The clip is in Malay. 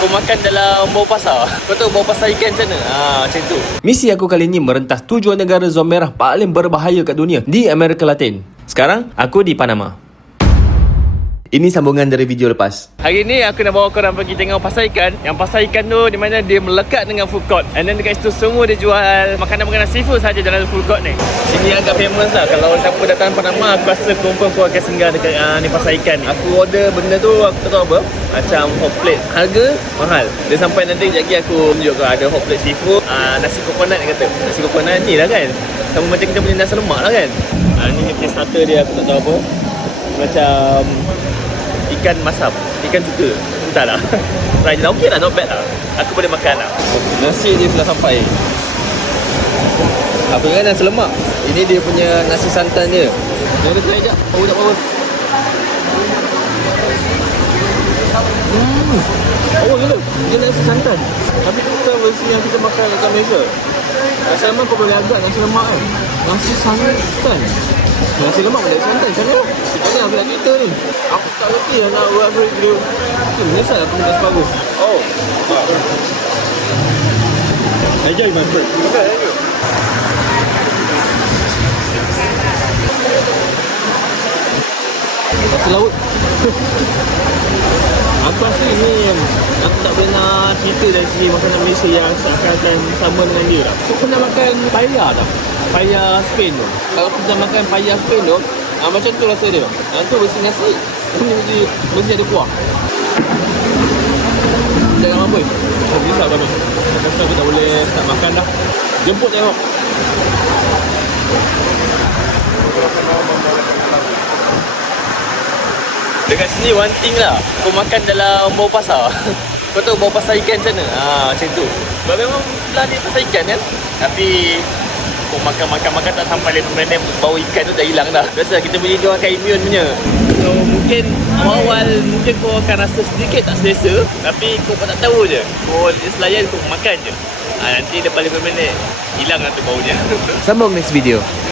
Kau makan dalam bawah pasar. Kau tahu bawah pasar ikan macam mana? Macam tu. Misi aku kali ni merentas 7 negara zon merah paling berbahaya kat dunia di Amerika Latin. Sekarang, aku di Panama. Ini sambungan dari video lepas. Hari ni aku nak bawa korang pergi tengok pasar ikan. Yang pasar ikan tu di mana dia melekat dengan food court. And then dekat situ semua dia jual makanan-makanan seafood saja dalam food court ni. Sini agak famous lah. Kalau siapa datang Panama, aku rasa confirm kau akan singgah dekat ni pasar ikan ni. Aku order benda tu, aku tak tahu apa, macam hot plate. Harga mahal. Dia sampai nanti sekejap lagi aku tunjuk kau ada hot plate seafood, nasi coconut dia kata. Nasi coconut ni lah kan. Sama macam kita punya nasi lemak lah kan. Ni dia punya starter dia, aku tak tahu apa. Macam ikan masam, ikan cuka. Entahlah. Try je lah, okey lah, not bad lah. Aku boleh makan lah. Nasi dia sudah sampai. Apa kan nasi lemak. Ini dia punya nasi santan dia. Jom kita try sekejap. Power tak power. Oh gila, dia nasi santan. Tapi bukan versi yang kita makan kat Malaysia. Nasi lemak kau boleh agak nasi lemak kan. Nasi santan. Nasi lemak boleh santan macam mana? Kita nak pula cerita ni. Aku tak reti lah nak buat video. Menyesal aku minta separuh. Oh. Enjoy my friend. Okay, thank you. Nasi laut. Aku rasa ni aku tak pernah cerita dari segi makanan Malaysia yang seakan-akan sama dengan dia lah. Aku pernah makan paella tak? Paella Spain tu. Kalau aku pernah makan paella Spain tu, macam tu rasa dia. Tu mesti nasi. Ini mesti ada kuah. Jangan apa. Bisa kami. Rasa kita boleh start makan dah. Jemput tengok. Dekat sini one thing lah, kau makan dalam bawah pasar. Kau tahu bawah pasar ikan macam mana? Macam tu. Sebab memang sebelah ni pasar ikan kan. Tapi kau makan tak sampai 5 minit, bau ikan tu dah hilang dah. Biasa kita punya dia akan immune punya. So mungkin awal-awal mungkin kau akan rasa sedikit tak selesa. Tapi kau tak tahu je. Kau just layan, kau makan je. Nanti lepas 5 minit hilang lah tu baunya. Sambung next video.